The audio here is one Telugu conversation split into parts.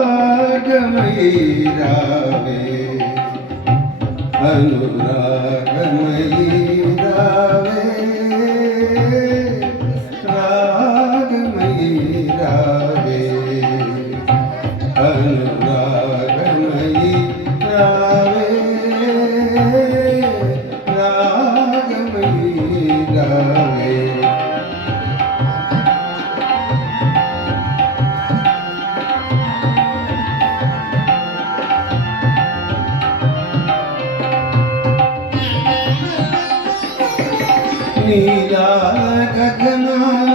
రాగమయీ రావే అనురాగమయీ రావే రాగమయీ రావే అనురాగమయీ రావే రాగమయీ రావే నీలాల గగనాల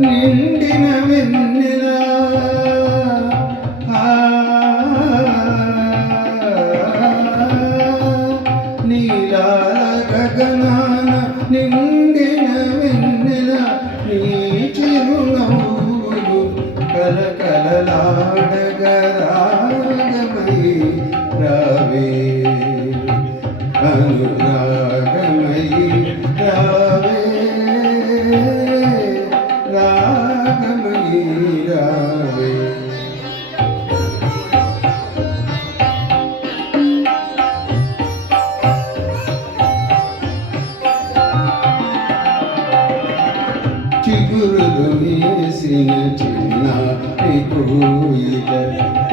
నిండిన వెన్నెల నీలాల గగనాల నిండిన వెన్నెల నీ చిరునవ్వులు కలకలలాడగ రాగమయీ రావే అనురాగమయీ రావే రాగమయీ రావే చిగురులు వేసిన చిన్నారి కోయిల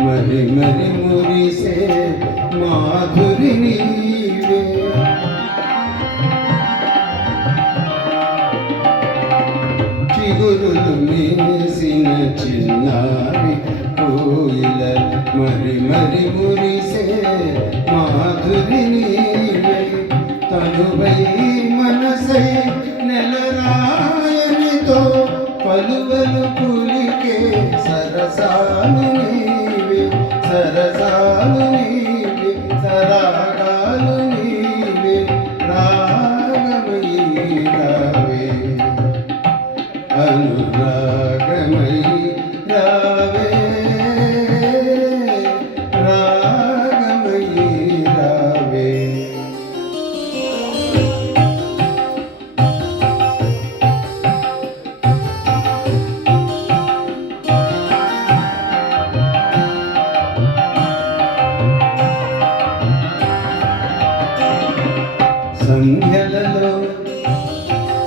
మరి మరి మురిసే మాధురి నీవే చిగురులు వేసిన చిన్నారి కోయిల మరి మరి మురిసే మాధురి నీవే తనువై మనసై నెలరాయనితో పలువలు పులికే సరసాలు నీవే సరసాలు నీవే సరాగాలు నీవే రాగమయీ రావే అనురాగమయీ రావే రాగమయీ రావే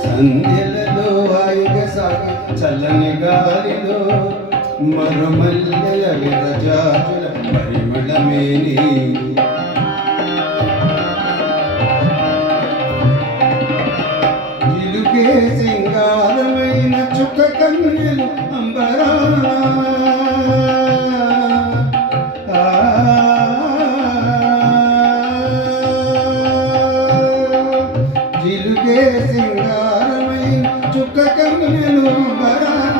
సంధ్యలలో హాయిగా సాగే చల్లని గాలిలో మరుమల్లెల విరజాజుల పరిమళమే నీవు జిలుకే సింగారమైన చుక్క కన్నెలు అంబరాన జిలుకే సింగారమైన చుక్క కన్నెలు అంబరాన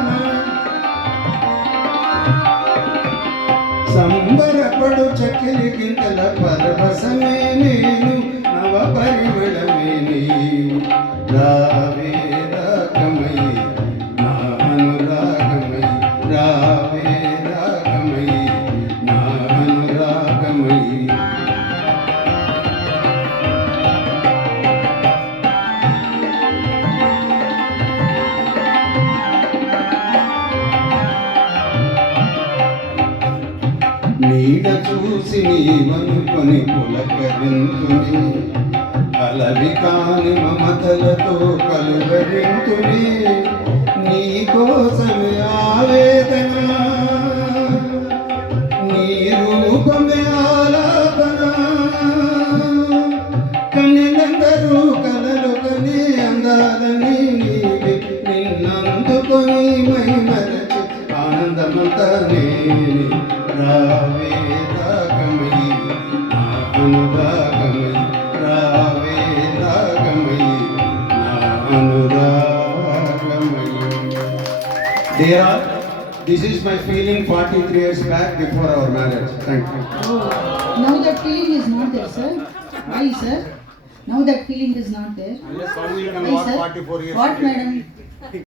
సంబరపడు చక్కెలి గింతల పరవశమే నేను నవ పరిమళమే నీవు రావే రాగమయీ నా అనురాగమయీ రావే రాగమయీ నా అనురాగమయీ నీడ చూసి నీవనుకొని పులకరింతుని అలవి కాని మమతలతో కలువరింతుని నీ కోసమే ఆవేదన నీ రూపమే ఆలాపన కన్నెలందరూ కలలు కని అందాలని నీవే నిన్నందుకొని మై మరచి ఆనందమంతా నేనే రావే రాగమయీ నా అనురాగమయీ రావే రాగమయీ నా అనురాగమయీ. Dear, this is my feeling 43 years back before our marriage. Thank you. Oh, now that feeling is not there, sir. Why, sir? Now that feeling is not there. Unless how you can Why, walk sir? 44 years. What, madam?